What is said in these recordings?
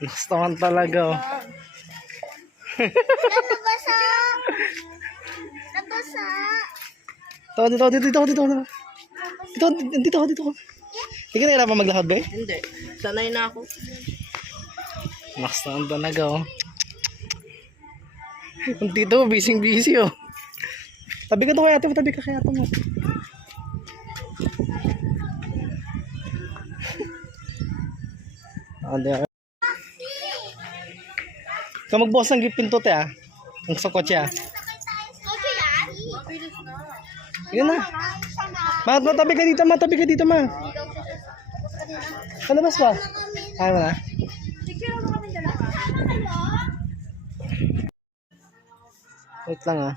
Nastawan talaga oh. Nabasa. Nabasa. Dito. Hindi ka nahirapan maglakad ba eh? Hindi. Sanay na ako. Nastawan talaga oh. Ang tito, busy oh. Tabi ka to kaya ate mo, tabi ka kaya ate mo. Ikaw magbukas ng pinto te ah. Ang sa kotse ah. Kotse yan? Yun na. Ma, tabi ka dito ma. Palabas ba? Ayaw mo na. Wait lang ah.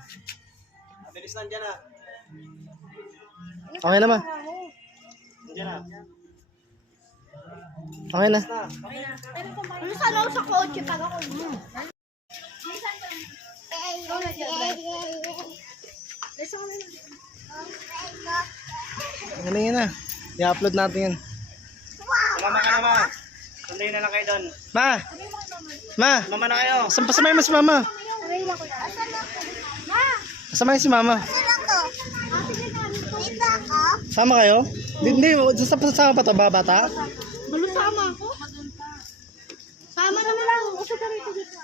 Bilis na dyan ah. Okay na ma. Dyan ah. Okay na. Ano sana ako sa kotse pag ako? Galing na. I-upload natin yan. Sumama ka na ma. Sundayin na lang kayo doon. Ma! Sumama na kayo. Pasamay mo si mama. Pasamay si mama. Sama kayo? Hindi, sama pa to ba bata? Malo sama ako? Sama na lang. Gusto ka rito dito.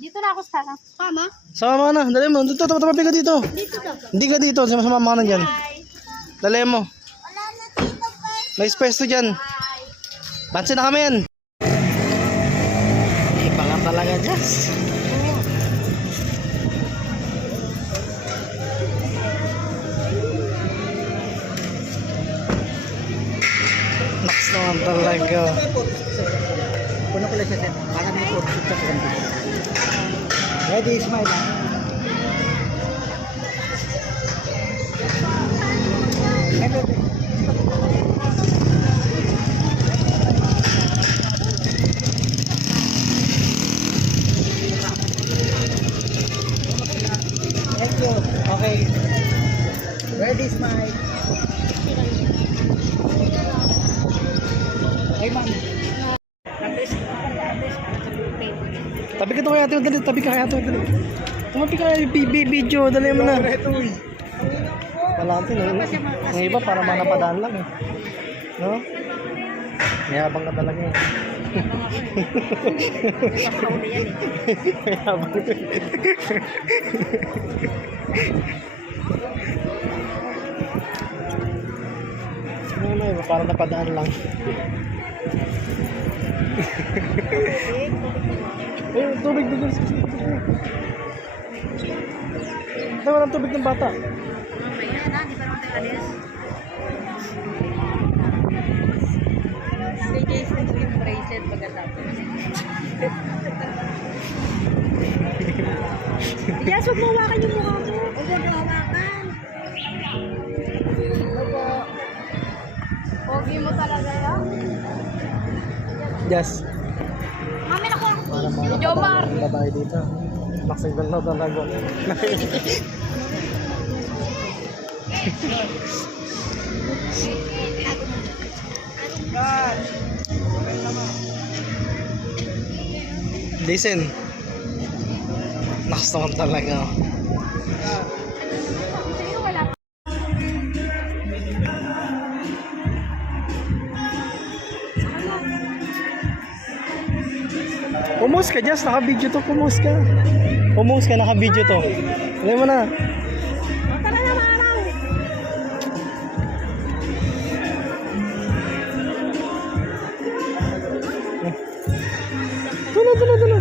Dito na ako sa sama. Sama ka na. Dali mo. Dito, tabi ka dito. Dito daw. Hindi ka dito. Sama ka na dyan. Dali mo. Wala na dito pa. May space to dyan. Pansin na kami yan. Iba nga talaga, Jess. Naks naman talaga. Puno ko lang siya set. Para may food. Ready, smile ah. Thank you. Okay. Ready, smile. Hey, ma'am. Tabi ka to kaya ate. Dali, tabi ka kaya ate. Dali. Tumabi ka kaya video. Dali mo na. Wala natin. Ang iba para mga napadaan lang eh. No? Mayabang ka talaga eh. Mayabang ka. Ano iba para napadaan lang. Eh, tubig doon. Ito walang tubig ng bata. Mamaya na, di pa naman tayo alis. Si Jason yung bracelet pagkatapos. Yes, huwag mo hawakan yung mukha mo. Huwag mo hawakan. Pogi mo talaga yan. Yes. Mami, naku. Para mga Jomar. babae dito. Maksigal na talaga. Listen. Nakas naman talaga. Pumus ka, Jess. Naka-video to. Pumus ka, naka-video to. Alam mo na. Tara na, maraw. Tulo.